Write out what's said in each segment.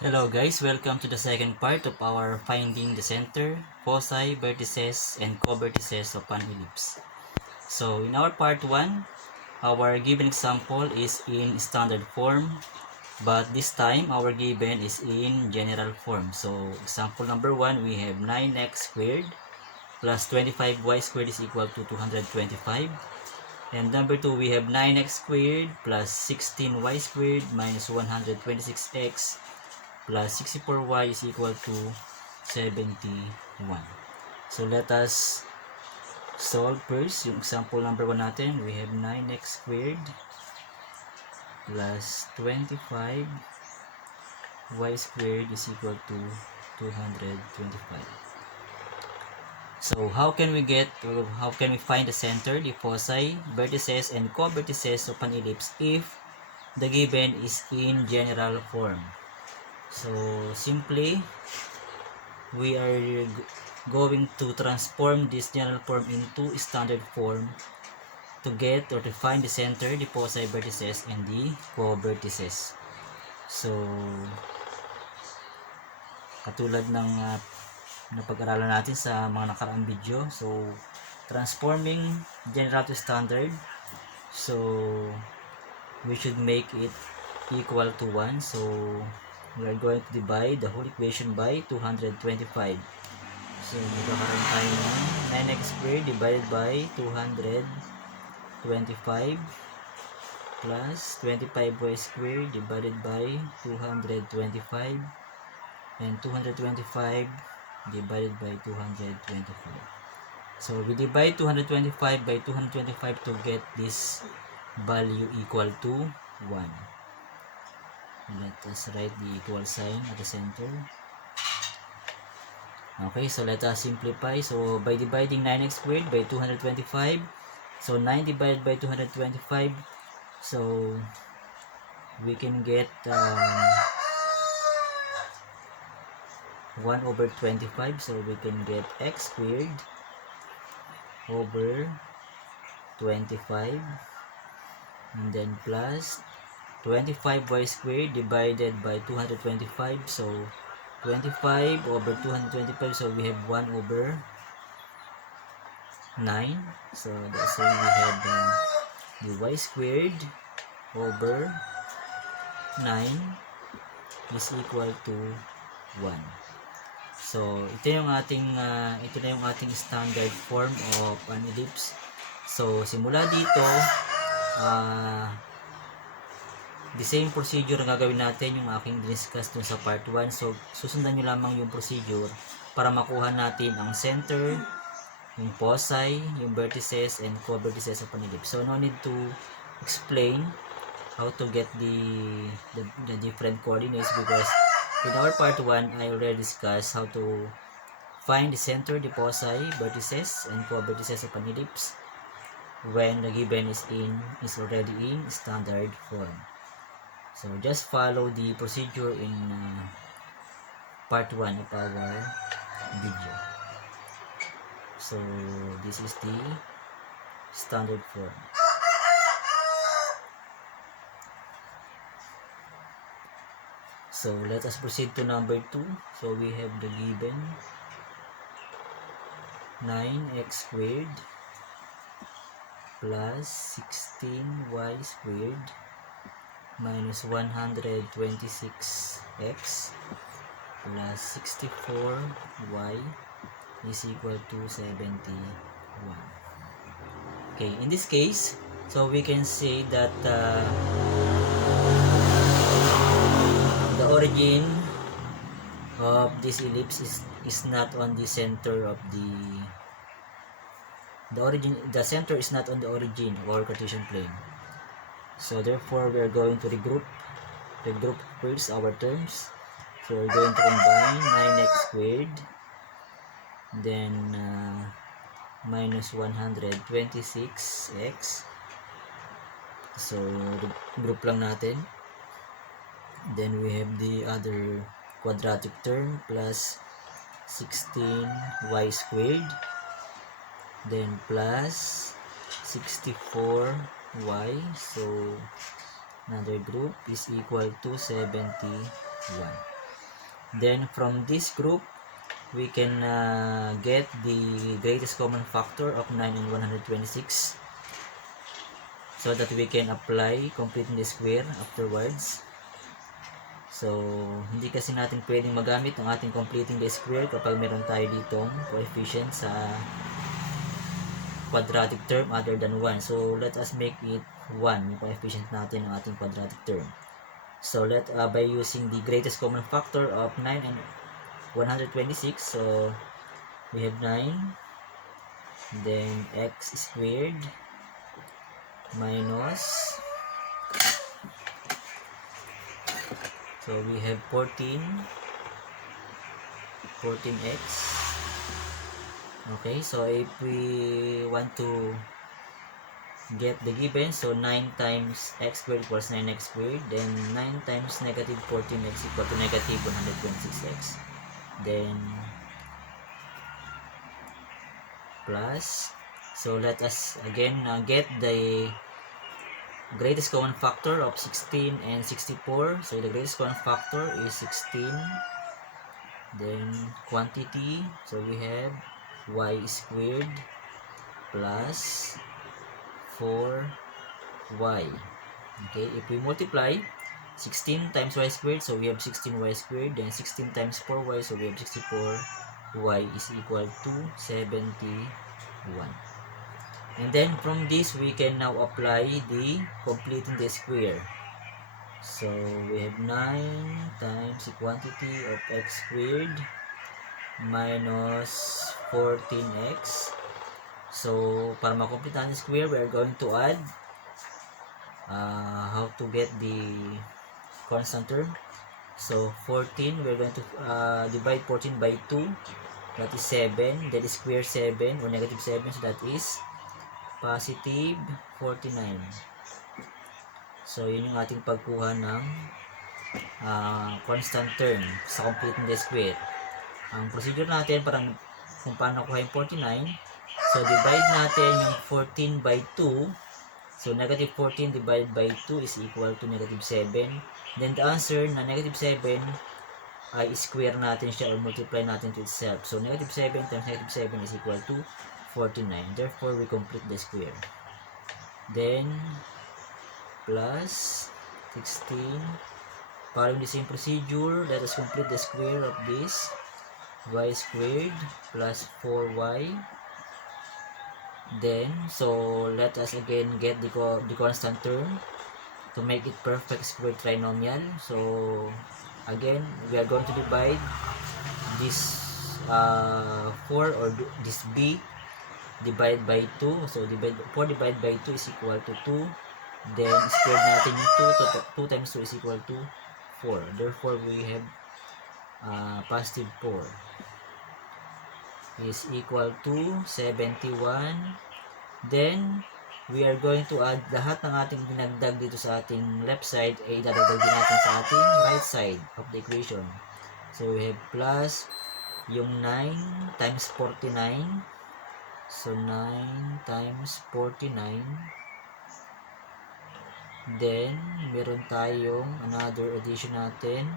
Hello guys, welcome to the second part of our finding the center, foci, vertices, and covertices of an ellipse. So in our part 1, our given example is in standard form, but this time our given is in general form. So example number 1, we have 9x squared plus 25y squared is equal to 225. And number 2, we have 9x squared plus 16y squared minus 126x plus 64y is equal to 71. So let us solve first yung example number 1 natin. We have 9x squared plus 25y squared is equal to 225. So how can we find the center, the foci, vertices, and covertices of an ellipse if the given is in general form? So simply we are going to transform this general form into standard form to get or to find the center, the foci, vertices, and the covertices. So katulad ng napag-aralan natin sa mga nakaraang video, so transforming general to standard, so we should make it equal to 1. So we are going to divide the whole equation by 225. So magkakaroon tayo ng 9x squared divided by 225 plus 25y squared divided by 225 and 225 divided by 225. So we divide 225 by 225 to get this value equal to 1. Let us write the equal sign at the center. Okay, so let us simplify. So by dividing 9x squared by 225, so 9 divided by 225, so we can get 1 over 25, so we can get x squared over 25 and then plus 25y squared divided by 225, so 25 over 225, so we have 1 over 9. So that's why we have the y squared over 9 is equal to 1. So ito na yung ating standard form of an ellipse. So simula dito, the same procedure na gagawin natin yung aking discuss dun sa part 1. So susundan nyo lamang yung procedure para makuha natin ang center, yung foci, yung vertices, and covertices of an ellipse. So no need to explain how to get the different coordinates, because in our part 1 I already discussed how to find the center, the foci, vertices, and covertices of an ellipse when the given is already in standard form. So just follow the procedure in part 1 of our video. So this is the standard form. So let us proceed to number 2. So we have the given 9x squared plus 16y squared minus 126x plus 64y is equal to 71. Okay, in this case, so we can say that the origin of this ellipse is not on the center of the center is not on the origin of our Cartesian plane. So therefore we are going to regroup first our terms. So we're going to combine 9x squared, then minus 126x. So group lang natin. Then we have the other quadratic term plus 16y squared, then plus 64y, so another group is equal to 71. Then from this group, we can get the greatest common factor of 9 and 126 so that we can apply completing the square afterwards. So, hindi kasi natin pwedeng magamit ang ating completing the square kapag meron tayo ditong coefficient sa quadratic term other than 1. So, let us make it 1, yung coefficient natin ng ating quadratic term. So, by using the greatest common factor of 9 and 126, so, we have 9, then x squared minus, so we have 14x. Okay, so if we want to get the given, so 9 times x squared equals 9x squared, then 9 times negative 14x equal to negative 126x, then plus, so let us again get the greatest common factor of 16 and 64. So the greatest common factor is 16, then quantity, so we have y squared plus 4y. Okay, if we multiply 16 times y squared, so we have 16y squared, then 16 times 4y, so we have 64y is equal to 71. And then from this, we can now apply the completing the square. So we have 9 times the quantity of x squared minus 14x. So para makomplete ang square, we are going to add how to get the constant term. So 14, we're going to divide 14 by 2, that is 7, that is square 7 or negative 7, so that is positive 49. So yun yung ating pagkuha ng constant term sa completing the square. Ang procedure natin parang kung paano kuha yung 49, so divide natin yung 14 by 2. So, negative 14 divided by 2 is equal to negative 7. Then, the answer na negative 7 ay square natin siya or multiply natin to itself. So, negative 7 times negative 7 is equal to 49. Therefore, we complete the square. Then, plus 16. Following the same procedure, let us complete the square of this. Y squared plus 4y. Then, so let us again get the constant term to make it perfect square trinomial. So again, we are going to divide this 4 or this b divide by 2. So 4 divided by 2 is equal to 2. Then square natin yung 2 times 2 is equal to 4. Therefore, we have positive 4 is equal to 71. Then, we are going to add lahat ng ating dinagdag dito sa ating left side ay idadagdag din natin sa ating right side of the equation. So, we have plus yung 9 times 49. So, 9 times 49. Then, meron tayong another addition natin.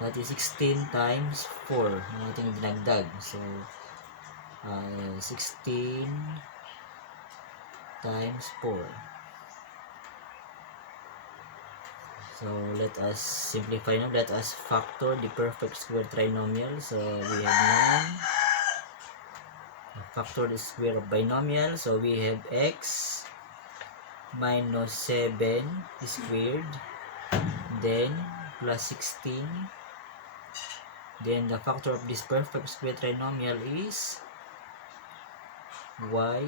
That is 16 times 4 ang ating dinagdag. So, 16 times 4. So let us simplify now. Let us factor the perfect square trinomial. So we have 9. Factor the square of binomial. So we have x minus 7 squared. Then plus 16. Then the factor of this perfect square trinomial is y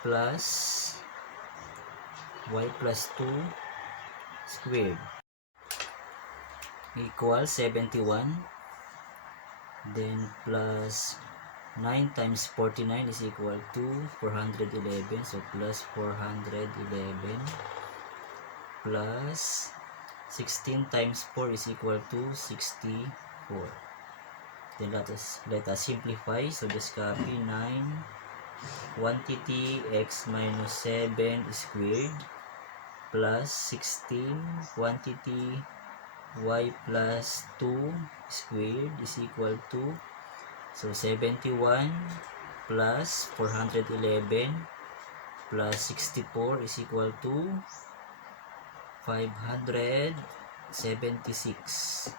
plus 2 squared equals 71. Then plus 9 times 49 is equal to 411. So plus 411 plus 16 times 4 is equal to 64. Then let us simplify. So just copy 9 quantity x minus 7 squared plus 16 quantity y plus 2 squared is equal to, so 71 plus 411 plus 64 is equal to 576.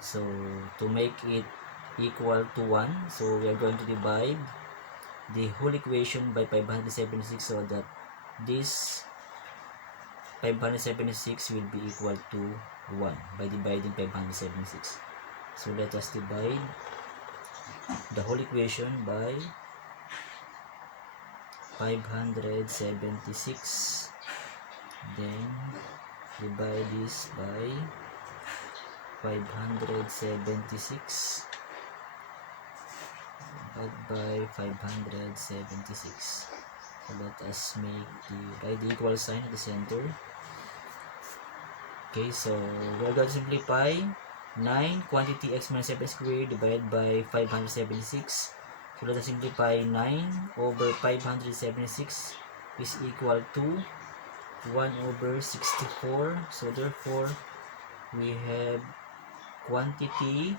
So to make it equal to 1, so we are going to divide the whole equation by 576, so that this 576 will be equal to 1 by dividing 576. So let us divide the whole equation by 576, then divide this by 576 divided by 576. So let us write the equal sign at the center. Okay, so we're going to simplify 9 quantity x minus 7 squared divided by 576. So let us simplify 9 over 576 is equal to 1 over 64. So therefore, we have quantity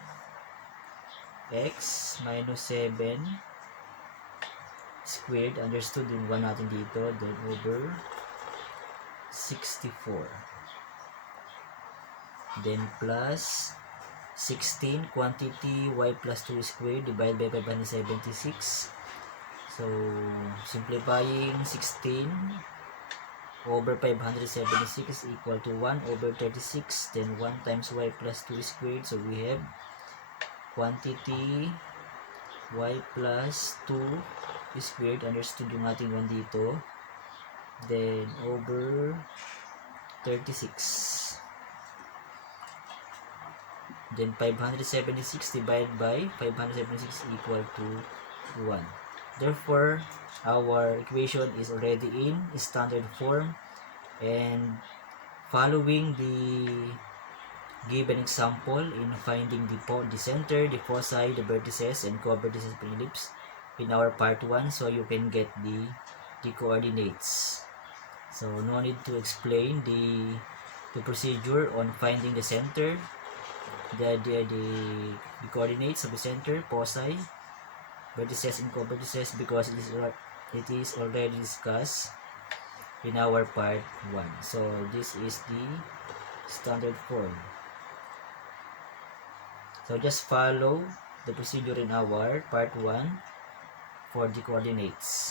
x minus 7 squared, understood yung 1 natin dito, then over 64. Then plus 16 quantity y plus 2 squared divided by 576. So simplifying 16 over 576 is equal to 1 over 36, then 1 times y plus 2 squared. So we have quantity y plus 2 squared, understood yung ating 1 dito, then over 36. Then 576 divided by 576 equal to 1. Therefore, our equation is already in standard form, and following the given example in finding the center, the foci, the vertices, and covertices of ellipse in our part 1, so you can get the coordinates. So no need to explain the procedure on finding the center, the coordinates of the center, foci, vertices, and covertices, because it is already discussed in our part 1. So this is the standard form. So just follow the procedure in our part 1 for the coordinates.